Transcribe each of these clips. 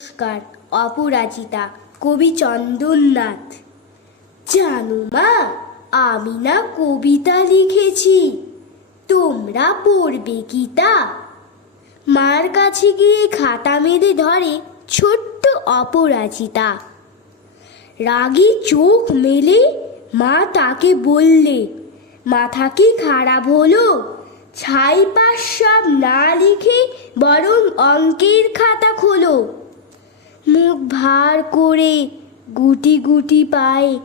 নমস্কার অপরাজিতা কবি চন্দননাথ। জানো মা, আমি না কবিতা লিখেছি। তোমরা পড়বে কি তা মার কাছে গিয়ে খাতা মেঁধে ধরে ছোট্ট অপরাজিতা। রাগী চোখ মেলে মা তাকে বললে, মাথা কি খারাপ হলো? ছাই পাশ সব না লিখে বরং অঙ্কের খাতা খোলো। মুখ ভার করে গুটি গুটি পায়ে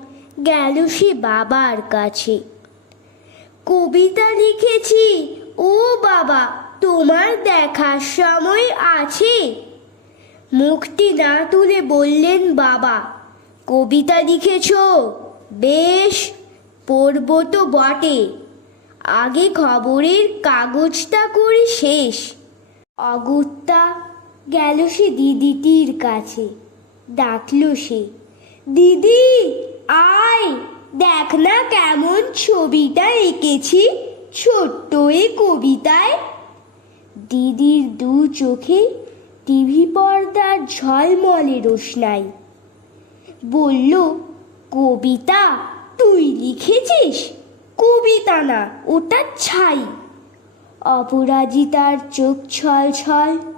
গেল সে বাবার কাছে। কবিতা লিখেছি, ও বাবা, তোমার দেখার সময় আছে? মুখটি না তুলে বললেন, বাবা, কবিতা লিখেছ? বেশ, পড়ব তো বটে। আগে খবরের কাগজটা করি শেষ। অগত্যা গেল সে দিদিটির কাছে। ডাকলো সে, দিদি, আয়, দেখ না কেমন ছবিটা এঁকেছি, ছোট্ট এ কবিতায়। দিদির দু চোখে টিভি পর্দার ঝলমলে রোশনাই। বলল, কবিতা, তুই লিখেছিস? কবিতা না, ওটা ছাই। অপরাজিতার চোখ ছল ছল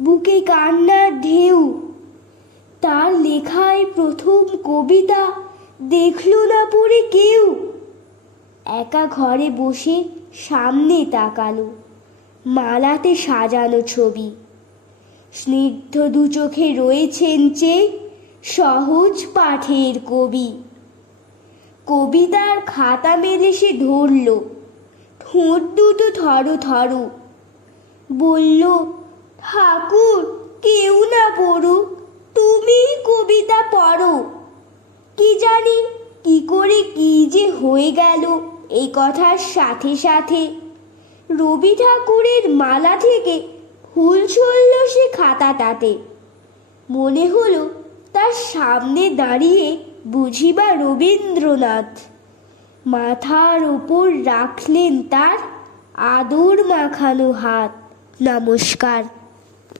বুকে কান্নার ঢেউ। তার লেখায় প্রথম কবিতা দেখল না পড়ে কেউ। একা ঘরে বসে সামনে তাকালো, মালাতে সাজানো ছবি। স্নিগ্ধ দু চোখে রয়েছেন চেয়ে সহজ পাঠের কবি। কবিতার খাতা মেলে সে ধরল, ঠোঁট দুটো থরো থরো বলল ঠাকুর, কেউ না পড়ুক তুমি কবিতা পড়ো। কি জানি কি করে কি যে হয়ে গেল এই কথার সাথে সাথে। রবি ঠাকুরের মালা থেকে ফুল ছড়ল সে খাতাটাতে। মনে হলো তার সামনে দাঁড়িয়ে বুঝিবা রবীন্দ্রনাথ। মাথার ওপর রাখলেন তার আদর মাখানো হাত। নমস্কার।